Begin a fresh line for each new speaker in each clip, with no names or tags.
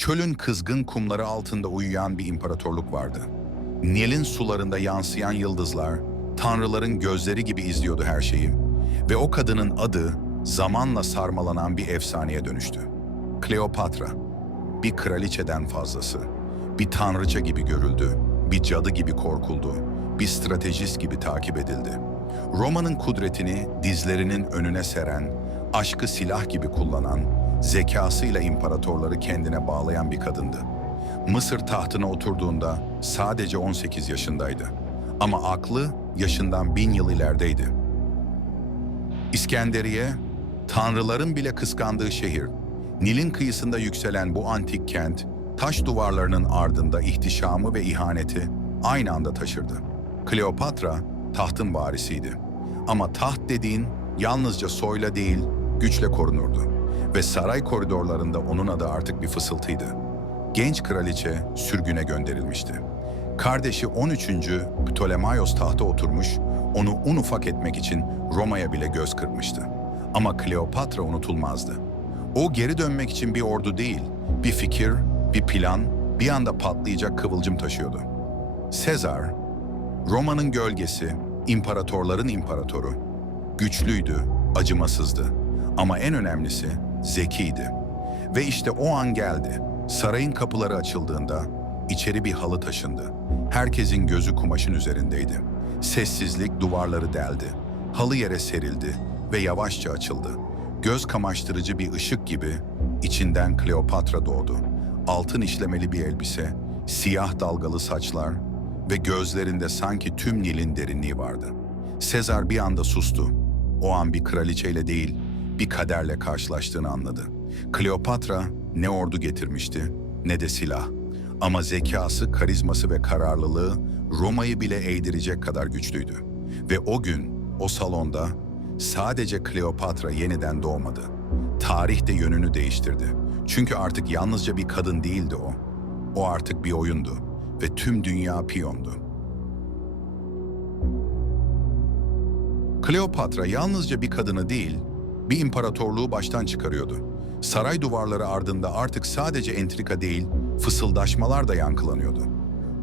Çölün kızgın kumları altında uyuyan bir imparatorluk vardı. Nil'in sularında yansıyan yıldızlar, tanrıların gözleri gibi izliyordu her şeyi. Ve o kadının adı zamanla sarmalanan bir efsaneye dönüştü. Kleopatra, bir kraliçeden fazlası, bir tanrıça gibi görüldü, bir cadı gibi korkuldu, bir stratejist gibi takip edildi. Roma'nın kudretini dizlerinin önüne seren, aşkı silah gibi kullanan, zekasıyla imparatorları kendine bağlayan bir kadındı. Mısır tahtına oturduğunda sadece 18 yaşındaydı. Ama aklı yaşından bin yıl ilerideydi. İskenderiye, tanrıların bile kıskandığı şehir. Nil'in kıyısında yükselen bu antik kent, taş duvarlarının ardında ihtişamı ve ihaneti aynı anda taşırdı. Kleopatra tahtın varisiydi. Ama taht dediğin yalnızca soyla değil, güçle korunurdu. Ve saray koridorlarında onun adı artık bir fısıltıydı. Genç kraliçe sürgüne gönderilmişti. Kardeşi 13. Ptolemaios tahta oturmuş, onu un ufak etmek için Roma'ya bile göz kırpmıştı. Ama Kleopatra unutulmazdı. O geri dönmek için bir ordu değil, bir fikir, bir plan, bir anda patlayacak kıvılcım taşıyordu. Sezar, Roma'nın gölgesi, imparatorların imparatoru. Güçlüydü, acımasızdı. Ama en önemlisi zekiydi. Ve işte o an geldi. Sarayın kapıları açıldığında içeri bir halı taşındı. Herkesin gözü kumaşın üzerindeydi. Sessizlik duvarları deldi. Halı yere serildi ve yavaşça açıldı. Göz kamaştırıcı bir ışık gibi içinden Kleopatra doğdu. Altın işlemeli bir elbise, siyah dalgalı saçlar ve gözlerinde sanki tüm Nil'in derinliği vardı. Sezar bir anda sustu. O an bir kraliçeyle değil, bir kaderle karşılaştığını anladı. Kleopatra ne ordu getirmişti ne de silah. Ama zekası, karizması ve kararlılığı Roma'yı bile eğdirecek kadar güçlüydü. Ve o gün, o salonda sadece Kleopatra yeniden doğmadı. Tarih de yönünü değiştirdi. Çünkü artık yalnızca bir kadın değildi o. O artık bir oyundu ve tüm dünya piyondu. Kleopatra yalnızca bir kadını değil, bir imparatorluğu baştan çıkarıyordu. Saray duvarları ardında artık sadece entrika değil, fısıldaşmalar da yankılanıyordu.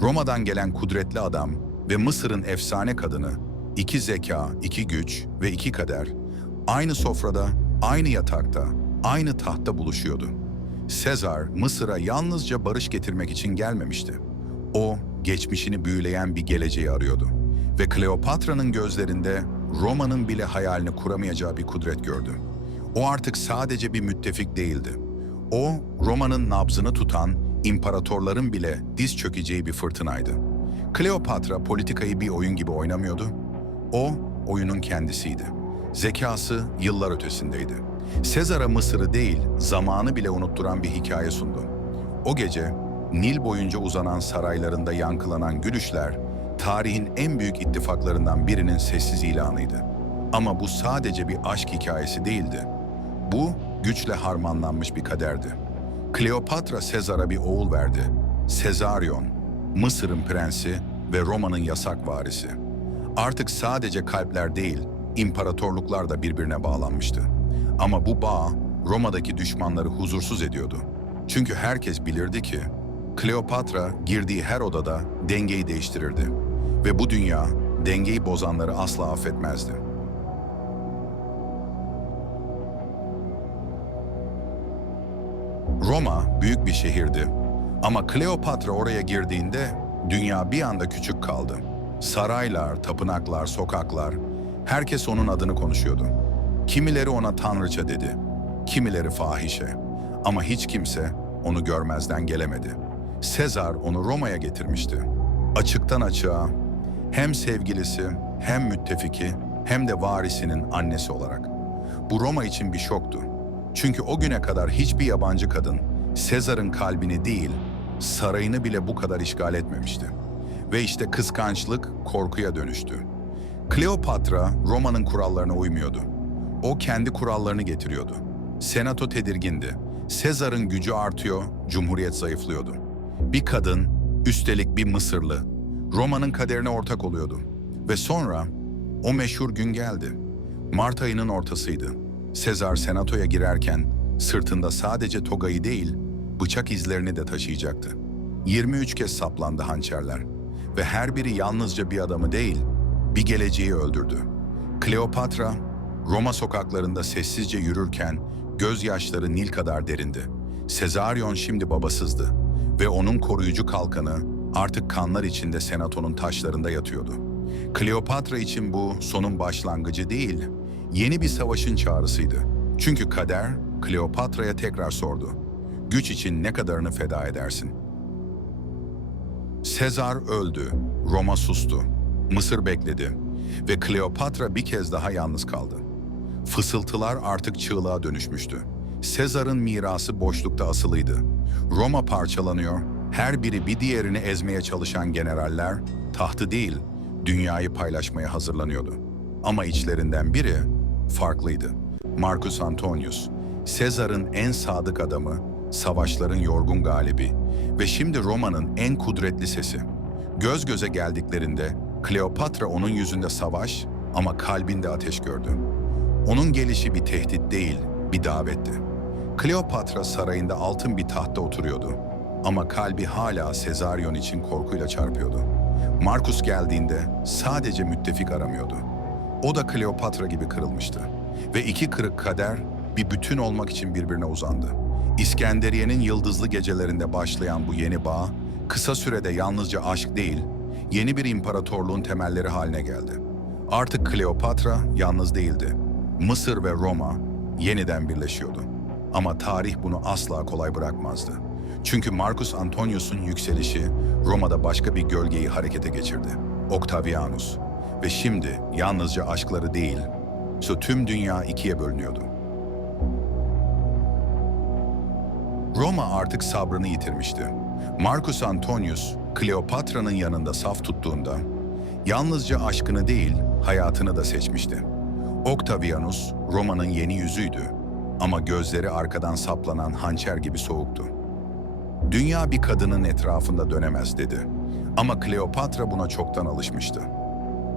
Roma'dan gelen kudretli adam ve Mısır'ın efsane kadını, iki zeka, iki güç ve iki kader, aynı sofrada, aynı yatakta, aynı tahtta buluşuyordu. Sezar, Mısır'a yalnızca barış getirmek için gelmemişti. O, geçmişini büyüleyen bir geleceği arıyordu. Ve Kleopatra'nın gözlerinde Roma'nın bile hayalini kuramayacağı bir kudret gördü. O artık sadece bir müttefik değildi. O, Roma'nın nabzını tutan, imparatorların bile diz çökeceği bir fırtınaydı. Kleopatra politikayı bir oyun gibi oynamıyordu. O, oyunun kendisiydi. Zekası yıllar ötesindeydi. Sezar'a Mısır'ı değil, zamanı bile unutturan bir hikaye sundu. O gece, Nil boyunca uzanan saraylarında yankılanan gülüşler, tarihin en büyük ittifaklarından birinin sessiz ilanıydı. Ama bu sadece bir aşk hikayesi değildi. Bu, güçle harmanlanmış bir kaderdi. Kleopatra Sezar'a bir oğul verdi. Sezaryon, Mısır'ın prensi ve Roma'nın yasak varisi. Artık sadece kalpler değil, imparatorluklar da birbirine bağlanmıştı. Ama bu bağ Roma'daki düşmanları huzursuz ediyordu. Çünkü herkes bilirdi ki Kleopatra girdiği her odada dengeyi değiştirirdi. Ve bu dünya dengeyi bozanları asla affetmezdi. Roma büyük bir şehirdi. Ama Kleopatra oraya girdiğinde dünya bir anda küçük kaldı. Saraylar, tapınaklar, sokaklar, herkes onun adını konuşuyordu. Kimileri ona tanrıça dedi, kimileri fahişe. Ama hiç kimse onu görmezden gelemedi. Sezar onu Roma'ya getirmişti. Açıktan açığa hem sevgilisi, hem müttefiki, hem de varisinin annesi olarak. Bu Roma için bir şoktu. Çünkü o güne kadar hiçbir yabancı kadın Sezar'ın kalbini değil, sarayını bile bu kadar işgal etmemişti. Ve işte kıskançlık korkuya dönüştü. Kleopatra Roma'nın kurallarına uymuyordu. O kendi kurallarını getiriyordu. Senato tedirgindi. Sezar'ın gücü artıyor, cumhuriyet zayıflıyordu. Bir kadın, üstelik bir Mısırlı, Roma'nın kaderine ortak oluyordu. Ve sonra o meşhur gün geldi. Mart ayının ortasıydı. Sezar senatoya girerken sırtında sadece togayı değil, bıçak izlerini de taşıyacaktı. 23 kez saplandı hançerler ve her biri yalnızca bir adamı değil, bir geleceği öldürdü. Kleopatra, Roma sokaklarında sessizce yürürken gözyaşları Nil kadar derindi. Sezaryon şimdi babasızdı ve onun koruyucu kalkanı artık kanlar içinde senatonun taşlarında yatıyordu. Kleopatra için bu sonun başlangıcı değil, yeni bir savaşın çağrısıydı. Çünkü kader Kleopatra'ya tekrar sordu. Güç için ne kadarını feda edersin? Sezar öldü, Roma sustu. Mısır bekledi ve Kleopatra bir kez daha yalnız kaldı. Fısıltılar artık çığlığa dönüşmüştü. Sezar'ın mirası boşlukta asılıydı. Roma parçalanıyor, her biri bir diğerini ezmeye çalışan generaller tahtı değil, dünyayı paylaşmaya hazırlanıyordu. Ama içlerinden biri farklıydı. Marcus Antonius, Sezar'ın en sadık adamı, savaşların yorgun galibi ve şimdi Roma'nın en kudretli sesi. Göz göze geldiklerinde Kleopatra onun yüzünde savaş ama kalbinde ateş gördü. Onun gelişi bir tehdit değil, bir davetti. Kleopatra sarayında altın bir tahtta oturuyordu. Ama kalbi hala Sezaryon için korkuyla çarpıyordu. Markus geldiğinde sadece müttefik aramıyordu. O da Kleopatra gibi kırılmıştı. Ve iki kırık kader bir bütün olmak için birbirine uzandı. İskenderiye'nin yıldızlı gecelerinde başlayan bu yeni bağ, kısa sürede yalnızca aşk değil, yeni bir imparatorluğun temelleri haline geldi. Artık Kleopatra yalnız değildi. Mısır ve Roma yeniden birleşiyordu. Ama tarih bunu asla kolay bırakmazdı. Çünkü Marcus Antonius'un yükselişi Roma'da başka bir gölgeyi harekete geçirdi. Octavianus. Ve şimdi yalnızca aşkları değil, so tüm dünya ikiye bölünüyordu. Roma artık sabrını yitirmişti. Marcus Antonius, Kleopatra'nın yanında saf tuttuğunda, yalnızca aşkını değil, hayatını da seçmişti. Octavianus, Roma'nın yeni yüzüydü ama gözleri arkadan saplanan hançer gibi soğuktu. Dünya bir kadının etrafında dönemez dedi. Ama Kleopatra buna çoktan alışmıştı.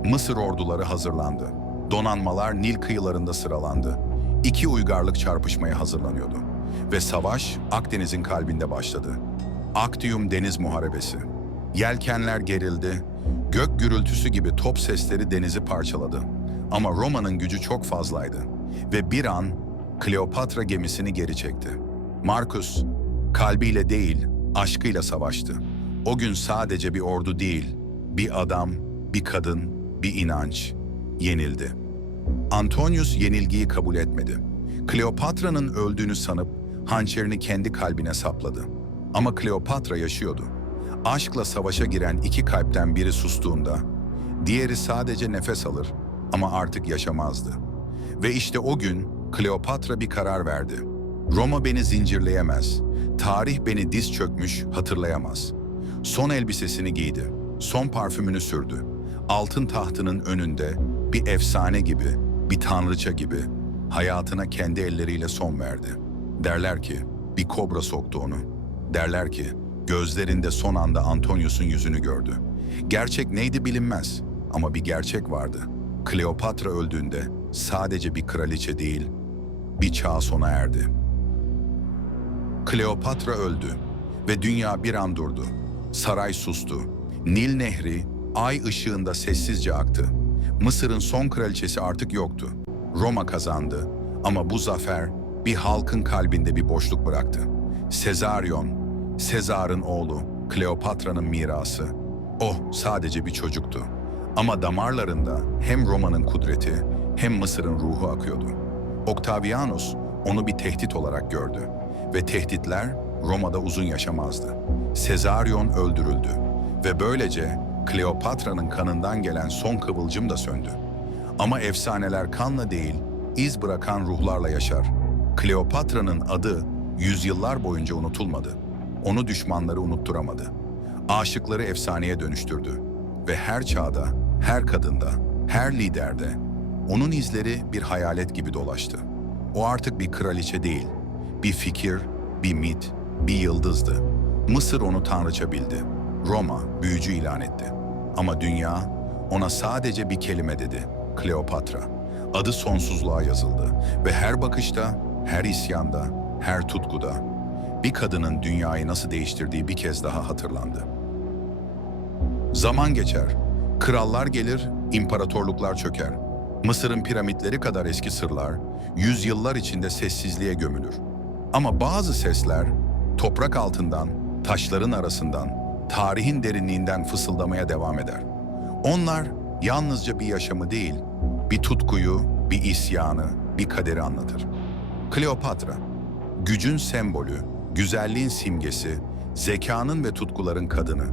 Mısır orduları hazırlandı. Donanmalar Nil kıyılarında sıralandı. İki uygarlık çarpışmaya hazırlanıyordu. Ve savaş Akdeniz'in kalbinde başladı. Aktium Deniz Muharebesi. Yelkenler gerildi, gök gürültüsü gibi top sesleri denizi parçaladı. Ama Roma'nın gücü çok fazlaydı ve bir an Kleopatra gemisini geri çekti. Marcus kalbiyle değil, aşkıyla savaştı. O gün sadece bir ordu değil, bir adam, bir kadın, bir inanç yenildi. Antonius yenilgiyi kabul etmedi. Kleopatra'nın öldüğünü sanıp hançerini kendi kalbine sapladı. Ama Kleopatra yaşıyordu. Aşkla savaşa giren iki kalpten biri sustuğunda, diğeri sadece nefes alır ama artık yaşamazdı. Ve işte o gün Kleopatra bir karar verdi. Roma beni zincirleyemez. Tarih beni diz çökmüş hatırlayamaz. Son elbisesini giydi. Son parfümünü sürdü. Altın tahtının önünde bir efsane gibi, bir tanrıça gibi hayatına kendi elleriyle son verdi. Derler ki bir kobra soktu onu. Derler ki gözlerinde son anda Antonius'un yüzünü gördü. Gerçek neydi bilinmez ama bir gerçek vardı. Kleopatra öldüğünde sadece bir kraliçe değil, bir çağ sona erdi. Kleopatra öldü ve dünya bir an durdu. Saray sustu. Nil Nehri ay ışığında sessizce aktı. Mısır'ın son kraliçesi artık yoktu. Roma kazandı ama bu zafer bir halkın kalbinde bir boşluk bıraktı. Sezaryon, Sezar'ın oğlu, Kleopatra'nın mirası. O sadece bir çocuktu. Ama damarlarında hem Roma'nın kudreti hem Mısır'ın ruhu akıyordu. Octavianus onu bir tehdit olarak gördü ve tehditler Roma'da uzun yaşamazdı. Sezaryon öldürüldü ve böylece Kleopatra'nın kanından gelen son kıvılcım da söndü. Ama efsaneler kanla değil, iz bırakan ruhlarla yaşar. Kleopatra'nın adı yüzyıllar boyunca unutulmadı. Onu düşmanları unutturamadı. Aşıkları efsaneye dönüştürdü ve her çağda, her kadında, her liderde onun izleri bir hayalet gibi dolaştı. O artık bir kraliçe değil, bir fikir, bir mit, bir yıldızdı. Mısır onu tanrıça bildi. Roma büyücü ilan etti. Ama dünya ona sadece bir kelime dedi. Kleopatra. Adı sonsuzluğa yazıldı ve her bakışta, her isyanda, her tutkuda bir kadının dünyayı nasıl değiştirdiği bir kez daha hatırlandı. Zaman geçer, krallar gelir, imparatorluklar çöker. Mısır'ın piramitleri kadar eski sırlar, yüzyıllar içinde sessizliğe gömülür. Ama bazı sesler, toprak altından, taşların arasından, tarihin derinliğinden fısıldamaya devam eder. Onlar yalnızca bir yaşamı değil, bir tutkuyu, bir isyanı, bir kaderi anlatır. Kleopatra, gücün sembolü, güzelliğin simgesi, zekanın ve tutkuların kadını.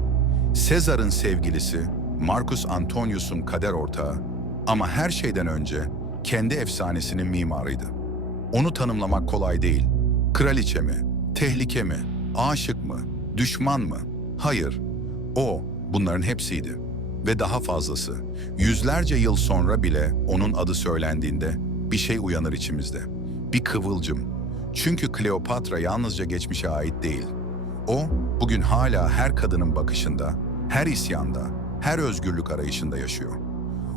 Sezar'ın sevgilisi, Marcus Antonius'un kader ortağı ama her şeyden önce kendi efsanesinin mimarıydı. Onu tanımlamak kolay değil. Kraliçe mi? Tehlike mi? Aşık mı? Düşman mı? Hayır. O bunların hepsiydi. Ve daha fazlası. Yüzlerce yıl sonra bile onun adı söylendiğinde bir şey uyanır içimizde. Bir kıvılcım. Çünkü Kleopatra yalnızca geçmişe ait değil. O bugün hala her kadının bakışında, her isyanda, her özgürlük arayışında yaşıyor.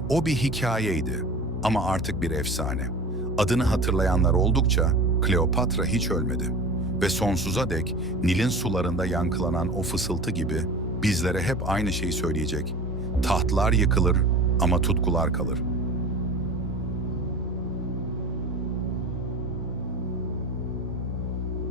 O bir hikayeydi ama artık bir efsane. Adını hatırlayanlar oldukça Kleopatra hiç ölmedi. Ve sonsuza dek Nil'in sularında yankılanan o fısıltı gibi bizlere hep aynı şeyi söyleyecek. Tahtlar yıkılır ama tutkular kalır.